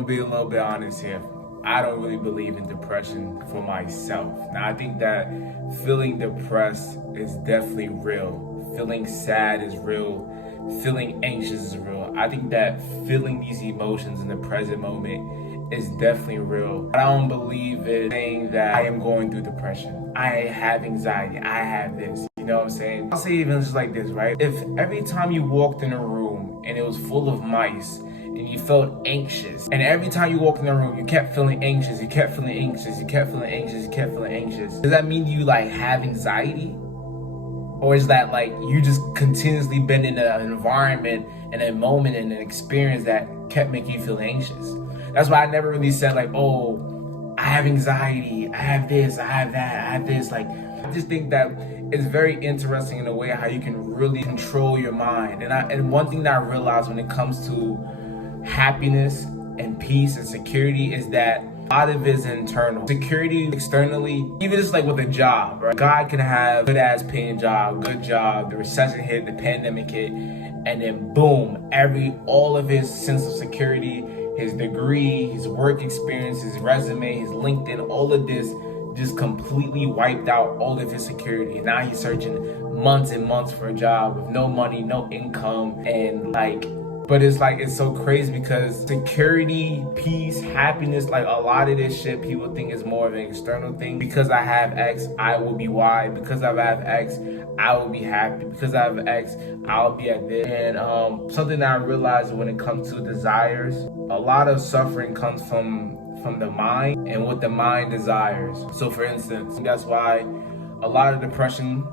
I'll be a little bit honest here. I don't really believe in depression for myself. Now, I think that feeling depressed is definitely real. Feeling sad is real. Feeling anxious is real. I think that feeling these emotions in the present moment is definitely real. I don't believe in saying that I am going through depression. I have anxiety. I have this. You know what I'm saying? I'll say even just like this, right? If every time you walked in a room and it was full of mice, and you felt anxious, and every time you walked in the room you kept feeling anxious, you kept feeling anxious, you kept feeling anxious, you kept feeling anxious, does that mean you like have anxiety? Or is that like you just continuously been in an environment and a moment and an experience that kept making you feel anxious? That's why I never really said like, oh, I have anxiety, I have this, I have that, I have this. Like, I just think that it's very interesting in a way how you can really control your mind. And one thing that I realized when it comes to happiness and peace and security is that a lot of it is internal. Security externally, even just like with a job, right? God can have good ass paying job, good job, the recession hit, the pandemic hit, and then boom, all of his sense of security, his degree, his work experience, his resume, his LinkedIn, all of this just completely wiped out all of his security. And now he's searching months and months for a job with no money, no income, and but it's so crazy because security, peace, happiness, like a lot of this shit people think is more of an external thing. Because I have X, I will be Y. Because I have X, I will be happy. Because I have X, I'll be at this. And something that I realized when it comes to desires, a lot of suffering comes from the mind and what the mind desires. So for instance, that's why a lot of depression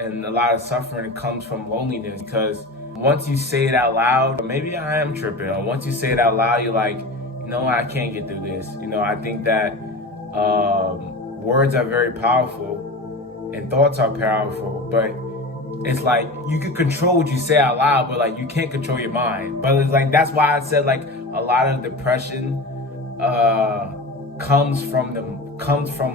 and a lot of suffering comes from loneliness, because once you say it out loud, maybe I am tripping, or once you say it out loud, you're like, I can't get through this. I think that words are very powerful and thoughts are powerful, but it's like you can control what you say out loud, but like you can't control your mind. But it's like, that's why I said like a lot of depression comes from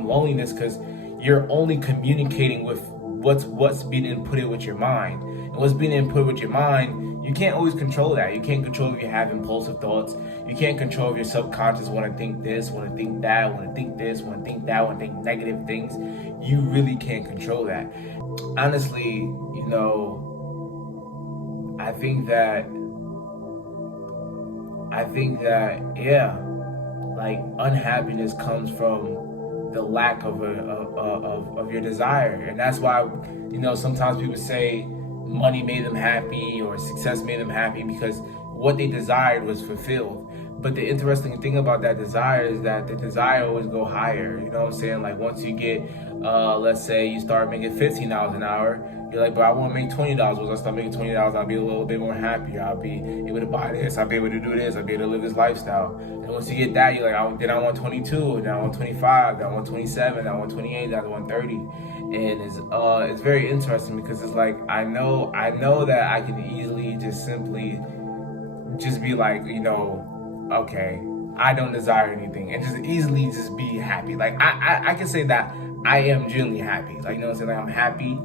loneliness, because you're only communicating with what's being inputted with your mind. And what's being input with your mind, you can't always control that. You can't control if you have impulsive thoughts. You can't control if your subconscious want to think this, want to think that, want to think this, want to think that, want to think negative things. You really can't control that. Honestly, I think that yeah, like unhappiness comes from the lack of your desire. And that's why sometimes people say money made them happy or success made them happy, because what they desired was fulfilled. But the interesting thing about that desire is that the desire always go higher. You know what I'm saying? Like once you get let's say you start making $15 an hour, you're like, but I want to make $20. Once I start making $20, I'll be a little bit more happier. I'll be able to buy this. I'll be able to do this. I'll be able to live this lifestyle. And once you get that, you're like, then I want 22, then I want 25, then I want 27, then I want 28, then I want 30. And it's very interesting, because it's like I know that I can easily just simply just be like, okay, I don't desire anything, and just easily just be happy. Like I can say that I am genuinely happy. Like, what I'm saying? Like I'm happy,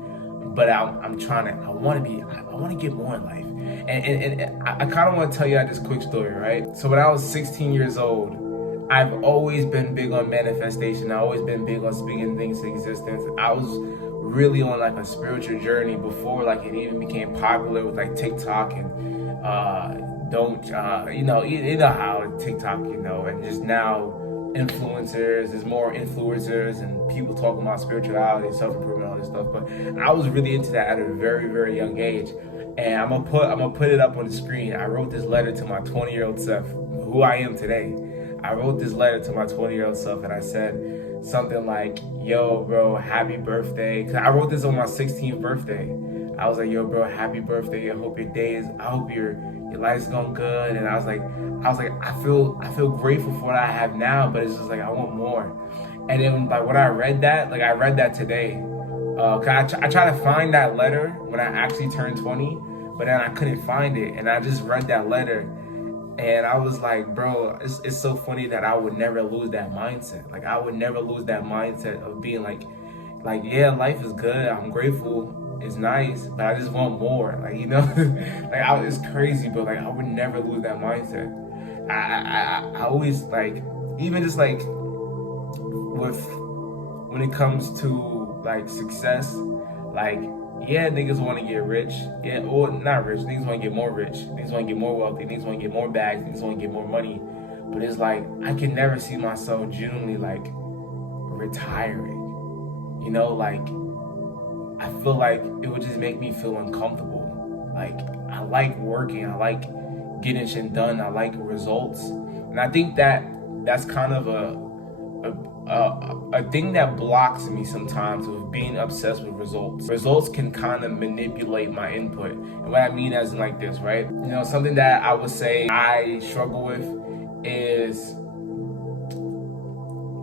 but I want to get more in life. And I kind of want to tell you this quick story, right? So when I was 16 years old, I've always been big on manifestation. I've always been big on speaking things to existence. I was really on like a spiritual journey before like it even became popular with like TikTok and you know how TikTok, and just now influencers, there's more influencers and people talking about spirituality, self-improvement, all this stuff. But I was really into that at a very, very young age. And I'm gonna put it up on the screen. I wrote this letter to my 20-year-old self, who I am today. I wrote this letter to my 20-year-old self, and I said something like, yo, bro, happy birthday. 'Cause I wrote this on my 16th birthday. I was like, yo, bro, happy birthday. I hope your life's going good. And I was like, I feel grateful for what I have now, but it's just like, I want more. And then like when I read that today, 'cause I tried to find that letter when I actually turned 20, but then I couldn't find it. And I just read that letter. And I was like, bro, it's so funny that I would never lose that mindset. Like, I would never lose that mindset of being like, yeah, life is good. I'm grateful. It's nice, but I just want more. Like, it's crazy, but like, I would never lose that mindset. I always like, even just like with when it comes to like success, like yeah, niggas want to get rich, yeah, or not rich. Niggas want to get more rich. Niggas want to get more wealthy. Niggas want to get more bags. Niggas want to get more money. But it's like I can never see myself genuinely like retiring. You know, like I feel like it would just make me feel uncomfortable. Like I like working. I like getting shit done. I like results, and I think that that's kind of a thing that blocks me sometimes with being obsessed with results. Results can kind of manipulate my input. And what I mean as in like this, right? You know, something that I would say I struggle with is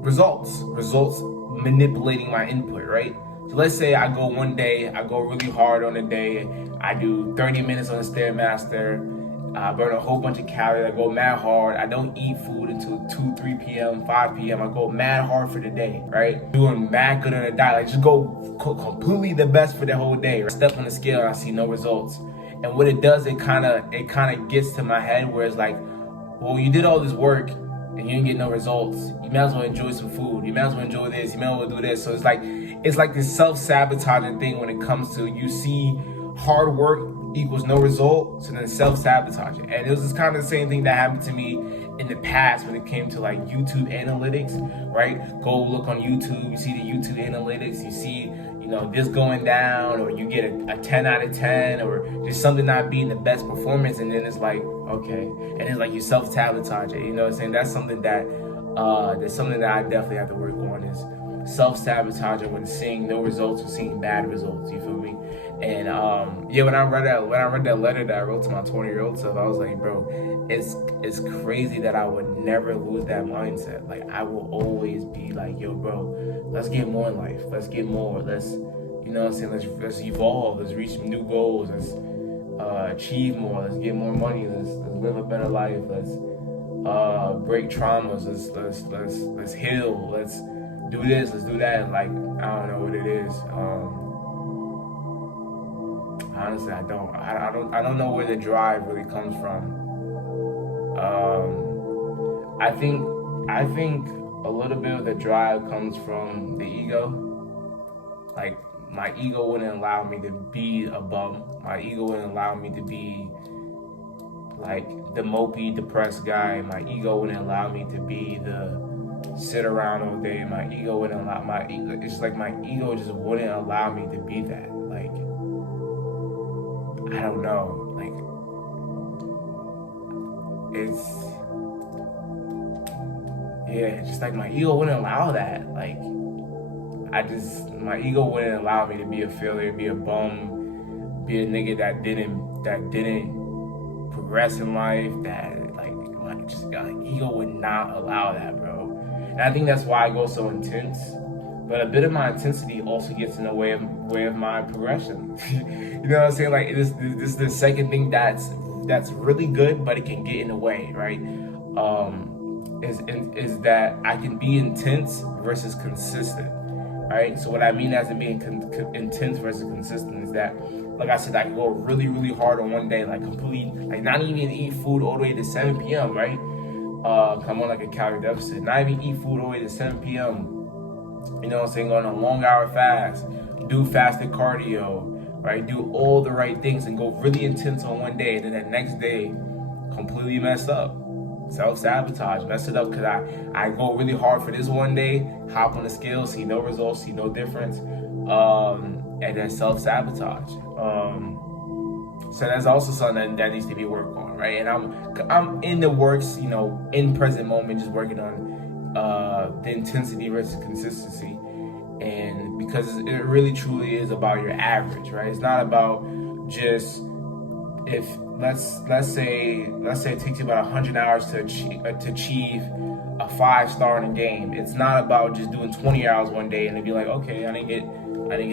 results manipulating my input, right? So let's say I go one day, I go really hard on a day, I do 30 minutes on the Stairmaster, I burn a whole bunch of calories, I go mad hard, I don't eat food until 2, 3 p.m., 5 p.m., I go mad hard for the day, right? Doing mad good on a diet, like just go completely the best for the whole day. Right? Step on the scale and I see no results. And what it does, it kind of gets to my head where it's like, well, you did all this work and you didn't get no results. You might as well enjoy some food. You might as well enjoy this. You might as well do this. So it's like this self-sabotaging thing when it comes to, you see hard work equals no result, so then self-sabotage it. And it was just kind of the same thing that happened to me in the past when it came to like YouTube analytics, right? Go look on YouTube, you see the YouTube analytics, you see, you know, this going down, or you get a 10 out of 10, or just something not being the best performance, and then it's like, okay, and it's like you self-sabotage it, you know what I'm saying? That's something that I definitely have to work on, is self-sabotaging when seeing no results or seeing bad results, you feel me? And yeah, when I read that letter that I wrote to my 20-year-old self, I was like, bro, it's crazy that I would never lose that mindset. Like I will always be like, yo, bro, let's get more in life. Let's get more. Let's, you know what I'm saying? Let's evolve. Let's reach new goals. Let's achieve more. Let's get more money. Let's live a better life. Let's break traumas. Let's heal. Let's do this. Let's do that. Like I don't know what it is. Honestly, I don't know where the drive really comes from. I think a little bit of the drive comes from the ego. Like my ego wouldn't allow me to be a bum. My ego wouldn't allow me to be like the mopey, depressed guy. My ego wouldn't allow me to be the sit around all day. My ego wouldn't allow it's like my ego just wouldn't allow me to be that. Like I don't know, like it's just like my ego wouldn't allow that. Like my ego wouldn't allow me to be a failure, be a bum, be a nigga that didn't progress in life, that like ego would not allow that, bro. And I think that's why I go so intense. But a bit of my intensity also gets in the way of my progression. You know what I'm saying? Like this is the second thing that's really good, but it can get in the way, right? Is that I can be intense versus consistent, right? So what I mean as in being intense versus consistent is that, like I said, I can go really, really hard on one day, like completely, like not even eat food all the way to 7 p.m., right? I'm on like a calorie deficit. Not even eat food all the way to 7 p.m. You know what I'm saying? Go on a long hour fast, do fasted cardio, right? Do all the right things and go really intense on one day, and then that next day, completely messed up. Self-sabotage, mess it up because I go really hard for this one day, hop on the scale, see no results, see no difference, and then self-sabotage. So that's also something that needs to be worked on, right? And I'm in the works, you know, in present moment, just working on the intensity versus consistency. And because it really truly is about your average, right? It's not about just, if let's say it takes you about 100 hours to achieve a 5-star in a game. It's not about just doing 20 hours one day and then be like, okay, I didn't get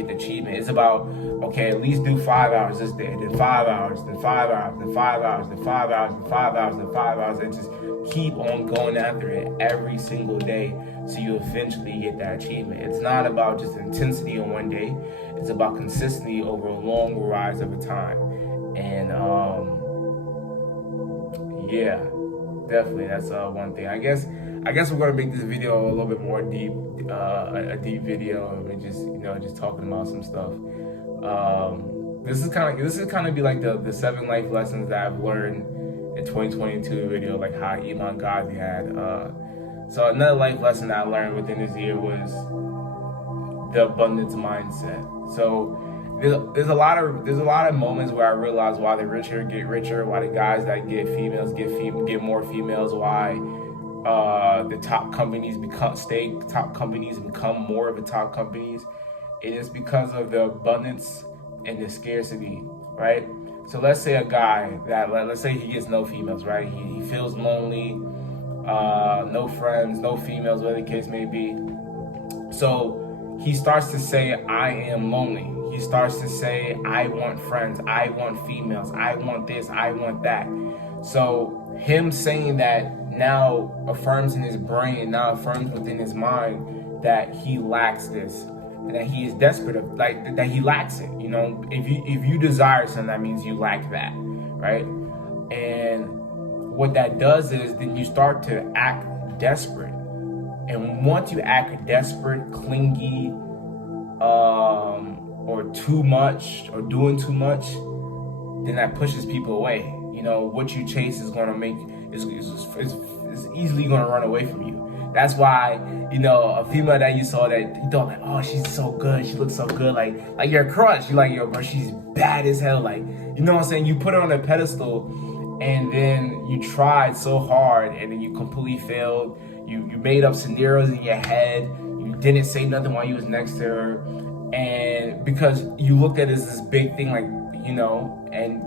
the achievement. It's about, okay, at least do 5 hours this day, then 5 hours, then 5 hours, then 5 hours, then 5 hours, then 5 hours, then 5 hours, and just keep on going after it every single day so you eventually get that achievement. It's not about just intensity on one day. It's about consistency over a long rise of a time. And yeah, definitely. That's one thing. I guess we're gonna make this video a little bit more deep, a deep video, and just just talking about some stuff. This is kind of be like the 7 life lessons that I've learned in 2022 video, like how Iman Ghazi had. So another life lesson that I learned within this year was the abundance mindset. So there's a lot of moments where I realize why the richer get richer, why the guys that get females get more females, why the top companies become more of the top companies. It is because of the abundance and the scarcity, right? So let's say a guy let's say he gets no females, right? He feels lonely, no friends, no females, whatever the case may be. So he starts to say, I am lonely. He starts to say, I want friends, I want females, I want this, I want that. So him saying that now affirms in his brain, now affirms within his mind that he lacks this, and that he is desperate of, like, that he lacks it. If you desire something, that means you lack that, right? And what that does is then you start to act desperate. And once you act desperate, clingy, or too much, or doing too much, then that pushes people away. What you chase is going to make is easily going to run away from you. That's why a female that you saw that you thought like, oh, she's so good, she looks so good, like your crush, you're like, yo, bro, she's bad as hell, like, you know what I'm saying? You put her on a pedestal, and then you tried so hard, and then you completely failed. You made up scenarios in your head. You didn't say nothing while you was next to her, and because you looked at it as this big thing, like, and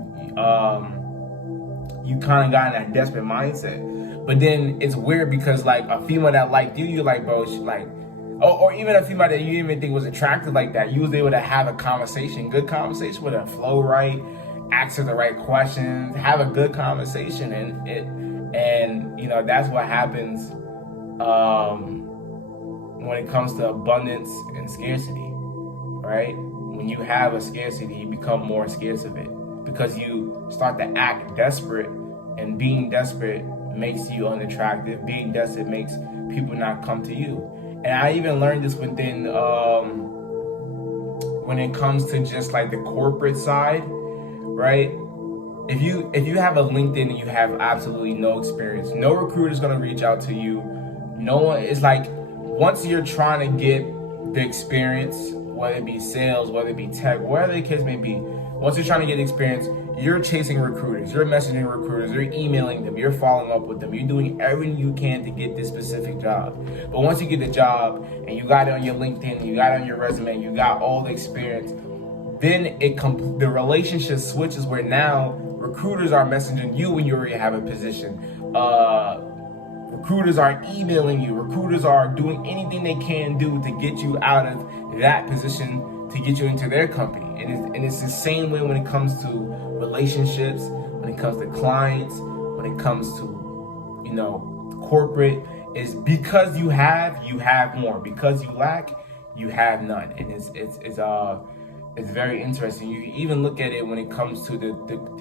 you kind of got in that desperate mindset. But then it's weird because like a female that liked you, you're like, bro, she like, or even a female that you didn't even think was attractive like that, you was able to have a conversation, good conversation with her, flow right, ask her the right questions, have a good conversation, and that's what happens when it comes to abundance and scarcity, right? When you have a scarcity, you become more scarce of it because you start to act desperate, and being desperate makes you unattractive. Being desperate makes people not come to you. And I even learned this within when it comes to just like the corporate side, right? If you have a LinkedIn and you have absolutely no experience, no recruiter is gonna reach out to you. No one is like, once you're trying to get the experience, whether it be sales, whether it be tech, whatever the case may be, once you're trying to get experience, you're chasing recruiters, you're messaging recruiters, you're emailing them, you're following up with them, you're doing everything you can to get this specific job. But once you get the job and you got it on your LinkedIn, you got it on your resume, you got all the experience, then the relationship switches where now recruiters are messaging you when you already have a position. Recruiters are emailing you. Recruiters are doing anything they can do to get you out of that position to get you into their company. And it's the same way when it comes to relationships, when it comes to clients, when it comes to, corporate. Is because you have more. Because you lack, you have none. And it's very interesting. You can even look at it when it comes to the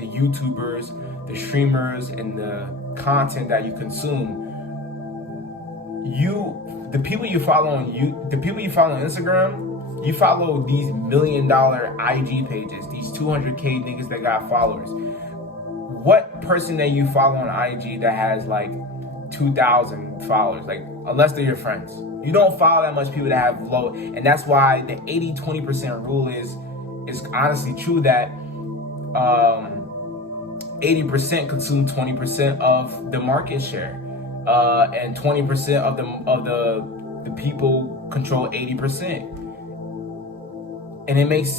YouTubers, the streamers, and the content that you consume. The people you follow on Instagram, you follow these $1 million IG pages, these 200K niggas that got followers. What person that you follow on IG that has like 2,000 followers, like, unless they're your friends? You don't follow that much people that have low, and that's why the 80-20% rule is honestly true, that 80% consume 20% of the market share, and 20% of the people control 80%. And it makes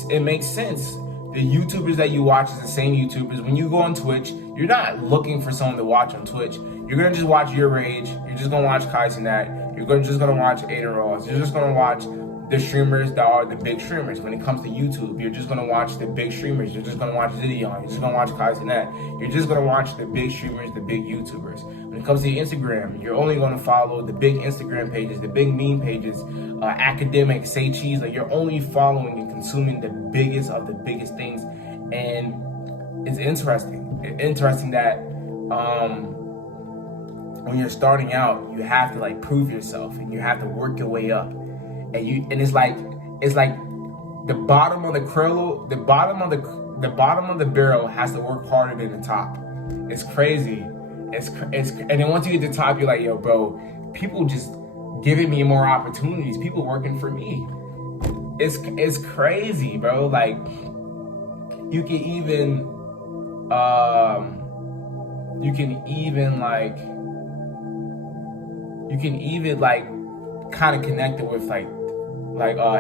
sense. The YouTubers that you watch is the same YouTubers. When you go on Twitch, you're not looking for someone to watch on Twitch. You're gonna just watch Your Rage. You're just gonna watch Kai Cenat. You're just gonna watch Ada Ross. You're just gonna watch the streamers that are the big streamers. When it comes to YouTube, you're just gonna watch the big streamers. You're just gonna watch Zidion. You're just gonna watch Kai Cenat. You're just gonna watch the big streamers, the big YouTubers. When it comes to Instagram, you're only gonna follow the big Instagram pages, the big meme pages, academic, say cheese. Like, you're only following and consuming the biggest of the biggest things. And it's interesting. It's interesting that when you're starting out, you have to like prove yourself, and you have to work your way up. And it's like the bottom of the kernel, the bottom of the barrel has to work harder than the top. It's crazy. It's and then once you get to the top, you're like, yo, bro, people just giving me more opportunities. People working for me. It's crazy, bro. Like you can even kind of connect it with like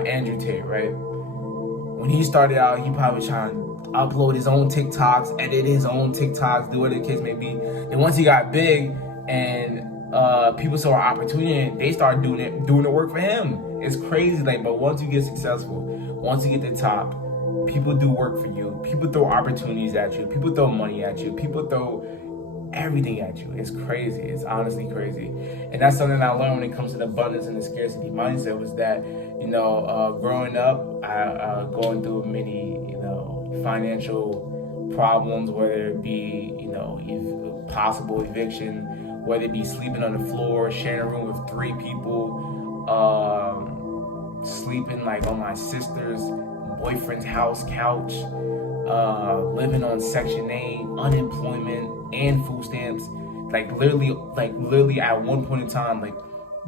Andrew Tate, right? When he started out, he probably was trying to upload his own TikToks, edit his own TikToks, do whatever the case may be. And once he got big and people saw an opportunity, they started doing the work for him. It's crazy, like, but once you get successful, once you get to the top, people do work for you. People throw opportunities at you. People throw money at you. People throw everything at you. It's crazy. It's honestly crazy. And that's something I learned when it comes to the abundance and the scarcity mindset, was that, growing up, going through many, financial problems, whether it be, possible eviction, whether it be sleeping on the floor, sharing a room with 3 people, sleeping like on my sister's boyfriend's house couch, living on Section 8, unemployment, and food stamps. Like literally at one point in time, like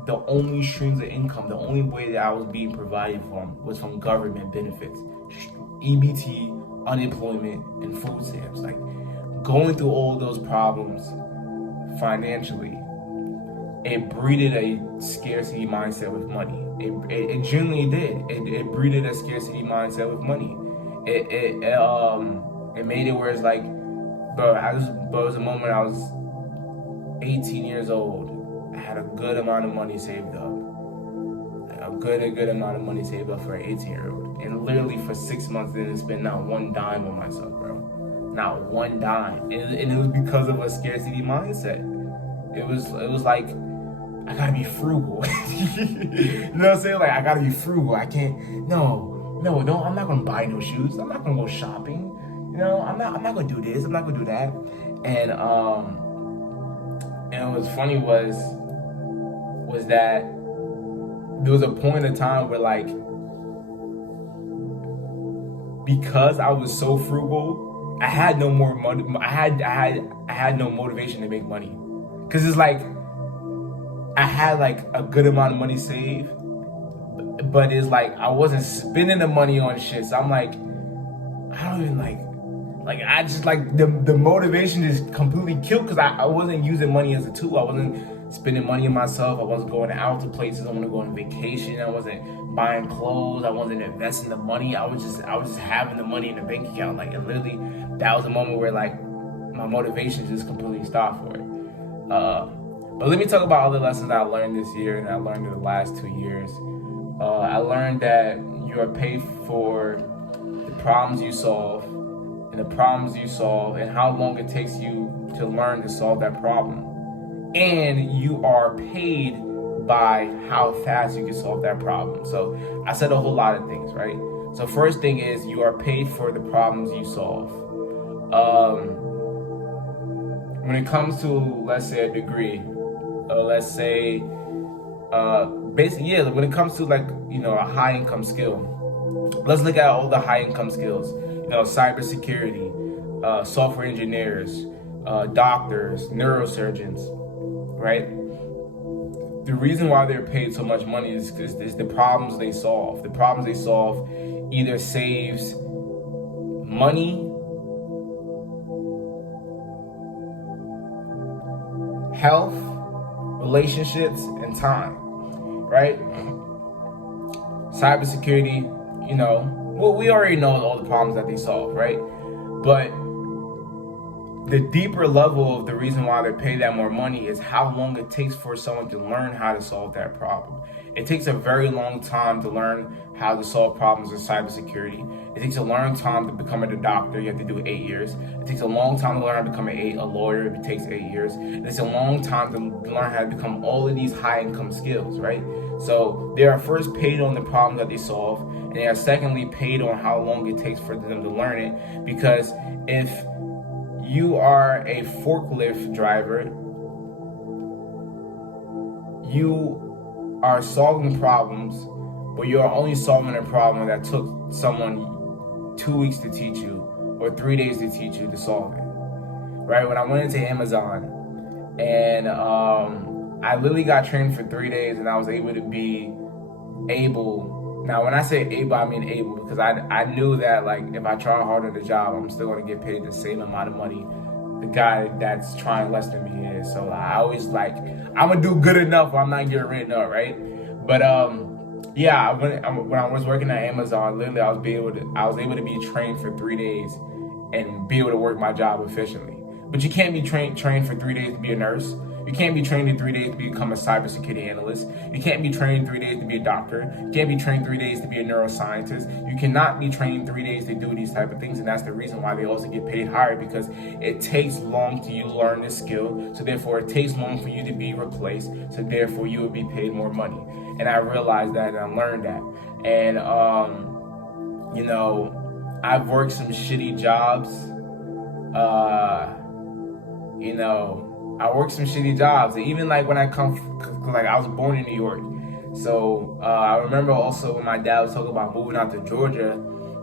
the only streams of income, the only way that I was being provided from was from government benefits, EBT, unemployment, and food stamps. Like going through all those problems financially, it breeded a scarcity mindset with money. It genuinely did. It breeded a scarcity mindset with money. It made it where it's like, bro, it was a moment I was 18 years old. I had a good amount of money saved up. A good amount of money saved up for an 18-year-old. And literally for 6 months, didn't spend not one dime on myself, bro. Not one dime. And it was because of a scarcity mindset. It was like, I gotta be frugal. You know what I'm saying? Like, I gotta be frugal. I can't, no, I'm not gonna buy no shoes. I'm not gonna go shopping. I'm not gonna do this. I'm not gonna do that. And what was funny was that there was a point in time where, like, because I was so frugal, I had no more money. I had no motivation to make money, because it's like I had like a good amount of money saved, but it's like I wasn't spending the money on shit. So I'm like, I don't even like I just like the motivation just completely killed, because I wasn't using money as a tool. I wasn't spending money on myself. I wasn't going out to places. I wasn't going on vacation. I wasn't buying clothes. I wasn't investing the money. I was just having the money in the bank account. Like, and literally, that was a moment where like my motivation just completely stopped for it. But let me talk about all the lessons I learned this year and I learned in the last 2 years. I learned that you are paid for the problems you solve, and the problems you solve, and how long it takes you to learn to solve that problem. And you are paid by how fast you can solve that problem. So I said a whole lot of things, right? So first thing is, you are paid for the problems you solve. When it comes to, let's say, a degree, let's say, basically, yeah, when it comes to like, a high income skill, let's look at all the high income skills, cybersecurity, software engineers, doctors, neurosurgeons, right? The reason why they're paid so much money is the problems they solve. The problems they solve either saves money, health, relationships, and time, right? Cybersecurity, we already know all the problems that they solve, right? But the deeper level of the reason why they pay that more money is how long it takes for someone to learn how to solve that problem. It takes a very long time to learn how to solve problems in cybersecurity. It takes a long time to become a doctor. You have to do 8 years. It takes a long time to learn how to become a lawyer. It takes 8 years. It takes a long time to learn how to become all of these high income skills, right? So they are first paid on the problem that they solve, and they are secondly paid on how long it takes for them to learn it. Because if you are a forklift driver you are solving problems, but you're only solving a problem that took someone 2 weeks to teach you or 3 days to teach you to solve it. Right? When I went into Amazon, and I literally got trained for 3 days, and I was able to be able. Now, when I say able, I mean able, because I knew that, like, if I try hard at the job, I'm still going to get paid the same amount of money the guy that's trying less than me is. So I always like, I'm gonna do good enough or I'm not getting written up, right? But yeah, when I was working at Amazon, literally I was able to be trained for 3 days and be able to work my job efficiently. But you can't be trained for 3 days to be a nurse. You can't be trained in 3 days to become a cybersecurity analyst. You can't be trained in 3 days to be a doctor. You can't be trained 3 days to be a neuroscientist. You cannot be trained 3 days to do these type of things, and that's the reason why they also get paid higher, because it takes long to you learn this skill. So therefore, it takes long for you to be replaced. So therefore, you will be paid more money. And I realized that, and I learned that. And you know, I've worked some shitty jobs. You know. I worked some shitty jobs, even like when I like I was born in New York. So I remember also when my dad was talking about moving out to Georgia,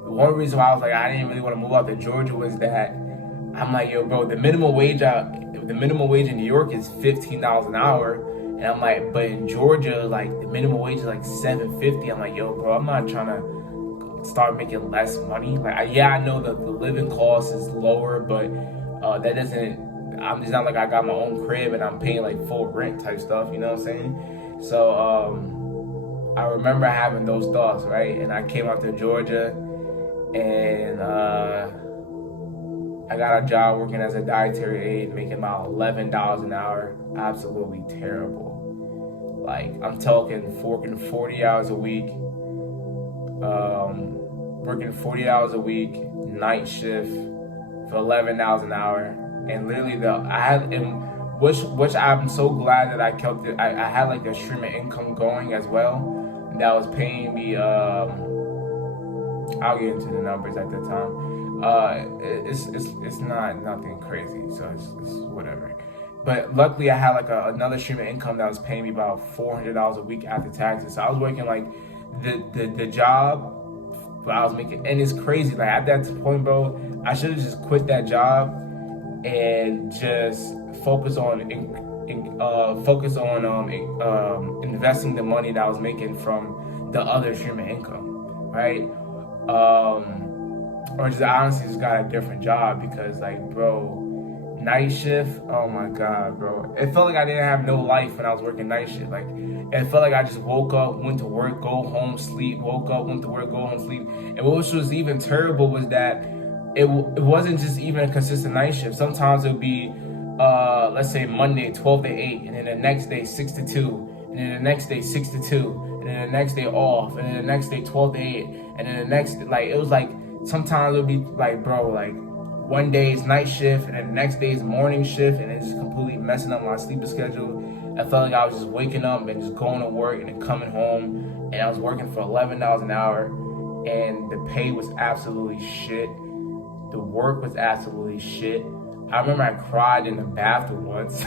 the one reason why I was like, I didn't really want to move out to Georgia was that I'm like, yo, bro, the minimum wage in New York is $15 an hour. And I'm like, but in Georgia, like the minimum wage is like $7.50. I'm like, yo, bro, I'm not trying to start making less money. Like, I know that the living cost is lower, but that doesn't. It's not like I got my own crib and I'm paying like full rent type stuff, you know what I'm saying? So I remember having those thoughts, right? And I came out to Georgia, and I got a job working as a dietary aide, making about $11 an hour. Absolutely terrible. Like, I'm talking working 40 hours a week, night shift for $11 an hour. And literally, which I'm so glad that I kept it. I had like a stream of income going as well that was paying me. I'll get into the numbers at the time. It's not nothing crazy, so it's whatever. But luckily, I had like another stream of income that was paying me about $400 a week after taxes. So I was working like the job I was making, and it's crazy. Like at that point, bro, I should have just quit that job and just focus on investing the money that I was making from the other stream of income, right? Or just honestly just got a different job, because like, bro, night shift, oh my God, bro. It felt like I didn't have no life when I was working night shift. Like, it felt like I just woke up, went to work, go home, sleep, woke up, went to work, go home, sleep. And what was even terrible was that it wasn't just even a consistent night shift. Sometimes it would be, let's say Monday, 12 to 8, and then the next day, 6 to 2, and then the next day, 6 to 2, and then the next day off, and then the next day, 12 to 8, and then the next, like, it was like, sometimes it would be like, bro, like, one day is night shift, and then the next day is morning shift, and it's just completely messing up my sleeping schedule. I felt like I was just waking up and just going to work and then coming home, and I was working for $11 an hour, and the pay was absolutely shit. The work was absolutely shit. I remember I cried in the bathroom once.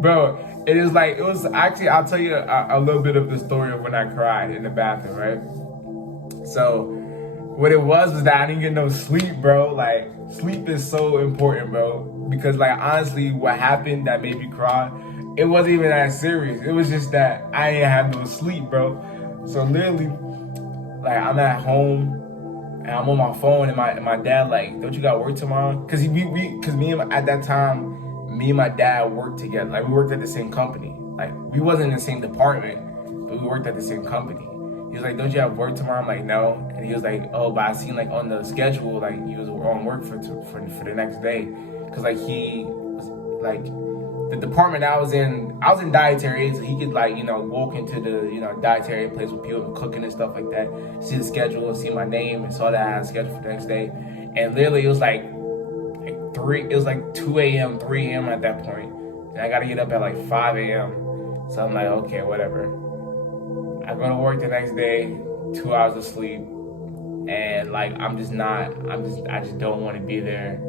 Bro, it was actually, I'll tell you a little bit of the story of when I cried in the bathroom, right? So, what it was that I didn't get no sleep, bro. Like, sleep is so important, bro. Because, like, honestly, what happened that made me cry, it wasn't even that serious. It was just that I didn't have no sleep, bro. So, literally, like, I'm at home, and I'm on my phone, and my dad like, don't you got work tomorrow? Cause at that time, me and my dad worked together. Like, we worked at the same company. Like, we wasn't in the same department, but we worked at the same company. He was like, don't you have work tomorrow? I'm like, no. And he was like, oh, but I seen like on the schedule, like you was on work for the next day. Cause like he was like, the department I was in dietary aid, so he could like, you know, walk into the, you know, dietary place with people cooking and stuff like that, see the schedule, see my name, and saw that I had a schedule for the next day. And literally it was like 2 a.m., 3 a.m. at that point. And I gotta get up at like 5 a.m. So I'm like, okay, whatever. I go to work the next day, 2 hours of sleep, and like I just don't want to be there.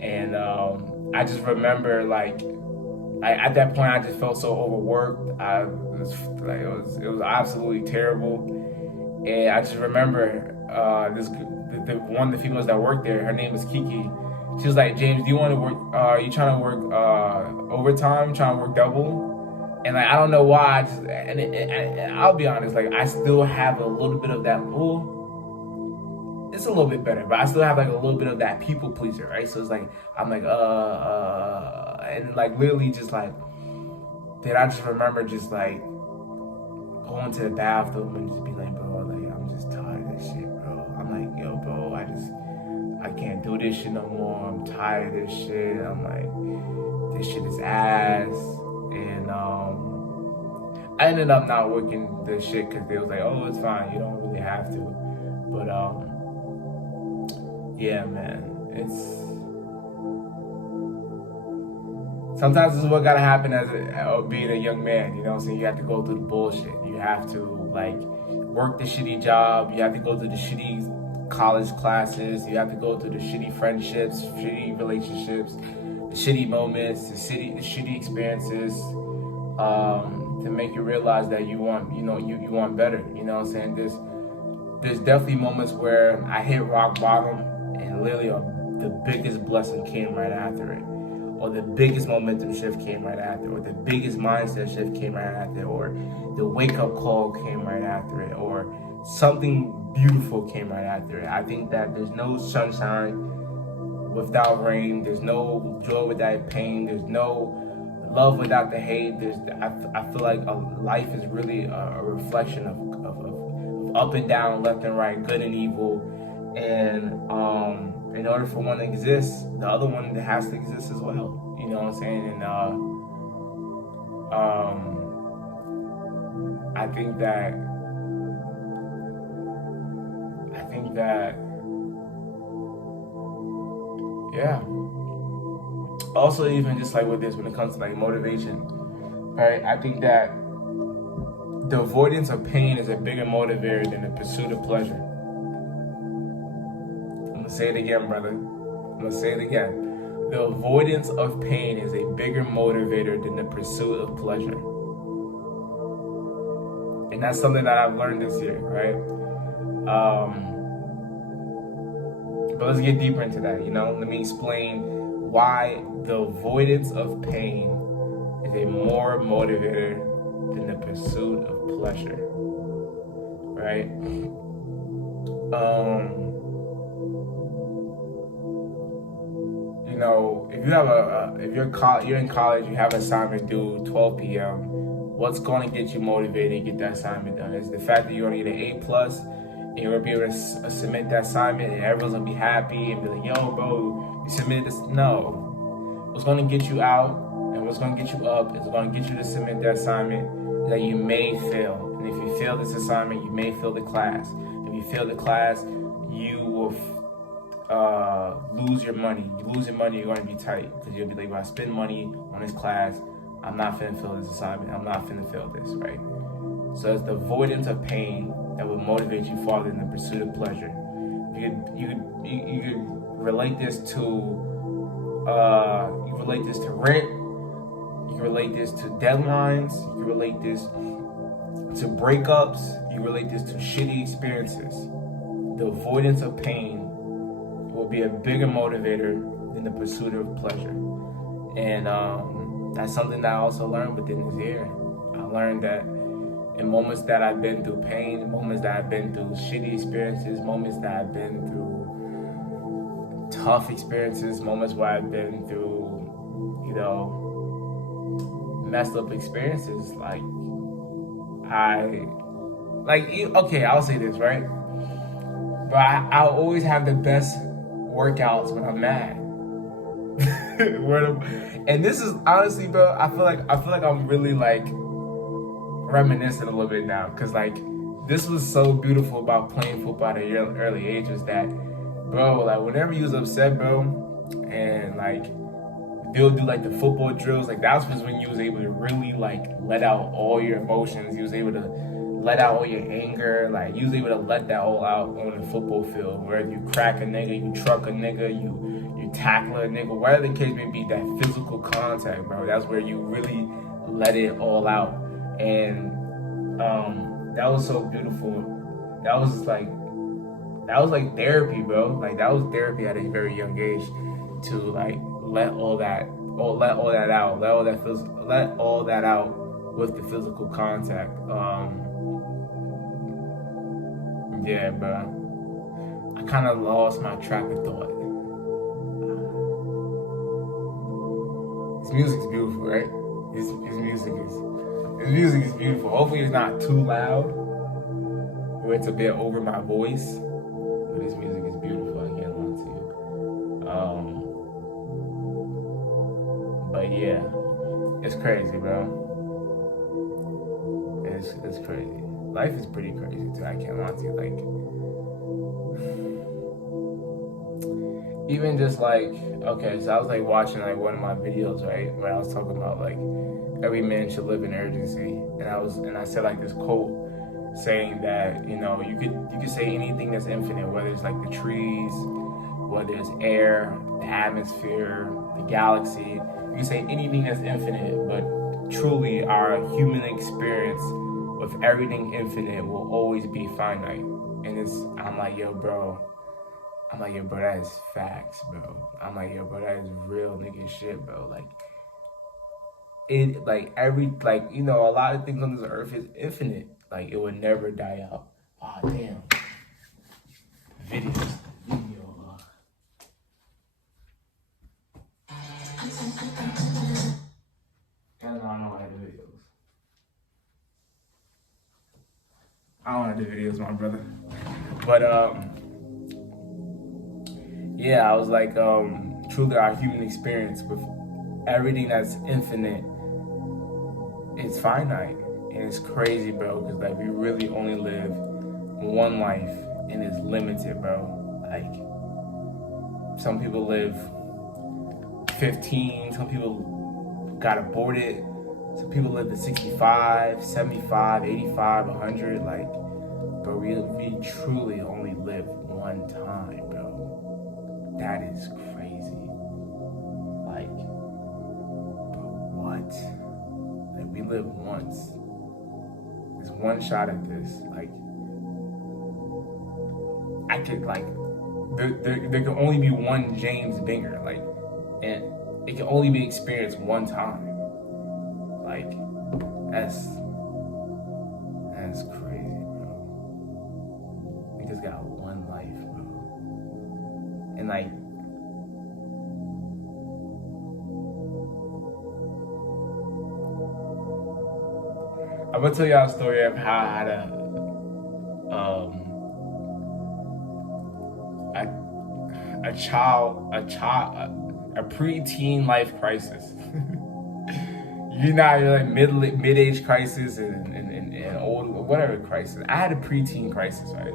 And I just remember like at that point, I just felt so overworked. It was absolutely terrible. And I just remember one of the females that worked there. Her name was Kiki. She was like, James, do you want to work? You trying to work overtime? Trying to work double? And like, I don't know why. And I'll be honest, like, I still have a little bit of that. Well, it's a little bit better, but I still have like a little bit of that people pleaser, right? So it's like, I'm like, and like literally just like, then I just remember just like going to the bathroom and just be like, bro, like, I'm just tired of this shit, bro. I'm like, yo, bro, I can't do this shit no more. I'm tired of this shit. I'm like, this shit is ass. And I ended up not working the shit because they was like, oh, it's fine, you don't really have to. But yeah, man, sometimes this is what gotta happen as being a young man, you know what I'm saying? You have to go through the bullshit. You have to like work the shitty job. You have to go through the shitty college classes. You have to go through the shitty friendships, shitty relationships, the shitty moments, the shitty experiences, to make you realize that you want better. You know what I'm saying? There's definitely moments where I hit rock bottom and literally the biggest blessing came right after it, or the biggest momentum shift came right after, or the biggest mindset shift came right after, or the wake up call came right after it, or something beautiful came right after it. I think that there's no sunshine without rain. There's no joy without pain. There's no love without the hate. I feel like life is really a reflection of up and down, left and right, good and evil. And in order for one to exist, the other one has to exist as well. You know what I'm saying? And I think that yeah. Also, even just like with this, when it comes to like motivation, right? I think that the avoidance of pain is a bigger motivator than the pursuit of pleasure. I'm gonna say it again, brother. I'm gonna say it again. The avoidance of pain is a bigger motivator than the pursuit of pleasure. And that's something that I've learned this year, right? But let's get deeper into that, you know? Let me explain why the avoidance of pain is a more motivator than the pursuit of pleasure, right? You know, if you have if you're in college, you have an assignment due 12 p.m. What's going to get you motivated to get that assignment done? Is the fact that you're going to get an A+, and you're going to be able to submit that assignment, and everyone's going to be happy and be like, yo, bro, you submitted this. No. What's going to get you out and what's going to get you up is going to get you to submit that assignment that you may fail. And if you fail this assignment, you may fail the class. If you fail the class, you will lose your money. You lose your money, you're going to be tight because you'll be like, if I spend money on this class, I'm not finna fail this assignment. I'm not finna fail this, right? So it's the avoidance of pain that will motivate you farther than the pursuit of pleasure. You could relate this to rent. You can relate this to deadlines. You can relate this to breakups. You can relate this to shitty experiences. The avoidance of pain will be a bigger motivator than the pursuit of pleasure. And that's something that I also learned within this year. I learned that in moments that I've been through pain, in moments that I've been through shitty experiences, moments that I've been through tough experiences, moments where I've been through, you know, messed up experiences, okay, I'll say this, right? But I'll always have the best workouts when I'm mad. And this is honestly, bro, I feel like I'm really like reminiscing a little bit now, because like this was so beautiful about playing football at an early age, was that, bro, like whenever you was upset, bro, and like they'll do like the football drills, like that was when you was able to really like let out all your emotions. You was able to let out all your anger, like you was able to let that all out on the football field. Where if you crack a nigga, you truck a nigga, you you tackle a nigga, whatever the case may be, that physical contact, bro, that's where you really let it all out. And that was so beautiful. That was like therapy, bro. Like that was therapy at a very young age, to like let all that out, let all that out with the physical contact. Yeah, bro. I kind of lost my track of thought. His music's beautiful, right? His music is beautiful. Hopefully it's not too loud, or it's a bit over my voice. But his music is beautiful. I can't lie to you. But yeah, it's crazy, bro. It's crazy. Life is pretty crazy too. I can't lie to you. Like, even just like, okay, so I was like watching like one of my videos, right, where I was talking about like every man should live in urgency, and I said like this quote saying that, you know, you could say anything that's infinite, whether it's like the trees, whether it's air, the atmosphere, the galaxy. You can say anything that's infinite, but truly our human experience with everything infinite will always be finite. And I'm like, yo, bro, that is facts, bro. I'm like, yo, bro, that is real nigga shit, bro. Like, it, like, you know, a lot of things on this earth is infinite. Like, it would never die out. Oh, damn. Video. I don't know how to do videos. I don't want to do videos, my brother. But, yeah, I was like, truly our human experience with everything that's infinite, it's finite. And it's crazy, bro, because like we really only live one life, and it's limited, bro. Like, some people live 15, some people got aborted, some people live to 65, 75, 85, 100. Like, bro, we truly only live one time, bro. That is crazy. Like, bro, what? Like, we live once. There's one shot at this. Like, I could, like, there can only be one James Binger. Like, and it can only be experienced one time. Like, that's crazy, bro. We just got one life, bro. And like, I'm gonna tell y'all a story of how I had a preteen life crisis. You're like mid-age crisis and old, whatever crisis. I had a preteen crisis, right?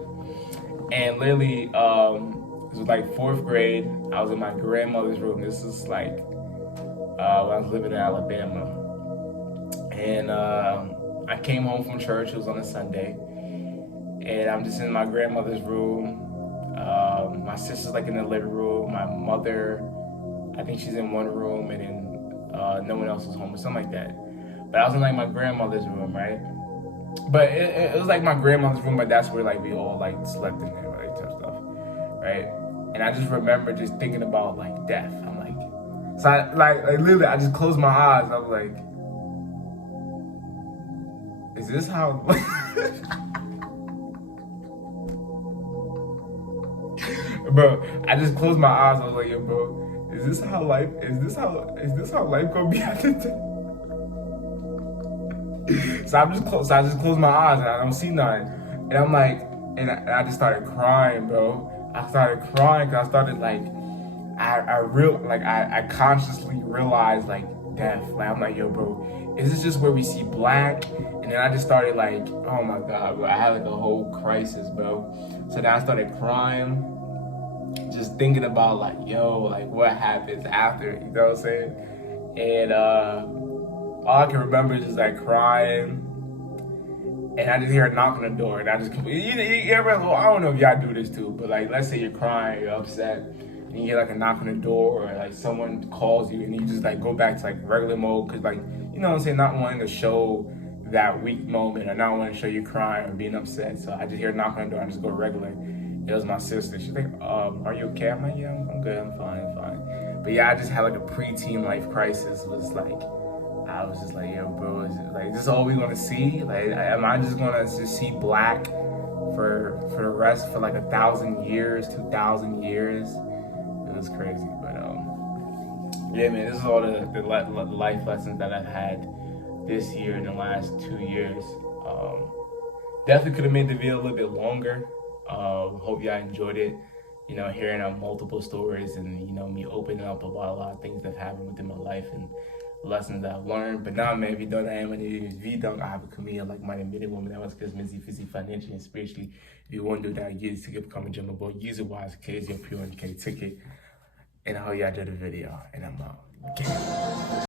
And literally, it was like 4th grade. I was in my grandmother's room. This is like when I was living in Alabama. And I came home from church. It was on a Sunday. And I'm just in my grandmother's room. My sister's like in the living room. My mother, I think she's in one room, and then no one else was home or something like that. But I was in like my grandmother's room, right? But it was like my grandmother's room, but that's where like we all like slept in there, like type stuff, right? And I just remember just thinking about like death. I'm like, so I like literally I just closed my eyes. And I was like, is this how? Bro, I just closed my eyes. I was like, yo, bro, is this how life gonna be after death? So I just closed my eyes and I don't see nothing. And I'm like, and I just started crying, bro. I started crying because I started like, I consciously realized like death. Like, I'm like, yo, bro, is this just where we see black? And then I just started like, oh my God, bro, I had like a whole crisis, bro. So then I started crying, just thinking about like, yo, like what happens after, you know what I'm saying? And all I can remember is just like crying, and I just hear a knock on the door, and I just, you ever, well, I don't know if y'all do this too, but like, let's say you're crying, you're upset, and you get like a knock on the door, or like someone calls you and you just like go back to like regular mode, because like, you know what I'm saying, not wanting to show that weak moment or not wanting to show you crying or being upset. So I just hear a knock on the door and just go regular. It was my sister. She's like, are you okay? I'm like, yeah, I'm good, I'm fine. But yeah, I just had like a preteen life crisis. It was like, I was just like, yo, bro, is it, like, this is all we gonna see? Like, am I just gonna just see black for the rest, for like 1,000 years, 2,000 years? It was crazy. But yeah, man, this is all the life lessons that I've had this year in the last 2 years. Definitely could have made the video a little bit longer. Hope y'all enjoyed it. You know, hearing multiple stories and, you know, me opening up about a lot of things that have happened within my life and lessons that I've learned. But now, man, vi done är vidare avkommit like my minimum that was because physically, financially, and spiritually. If you want to do that, get a ticket, become a gym about user wise, KZ, your pure ticket. And I hope y'all did the video. And I'm out.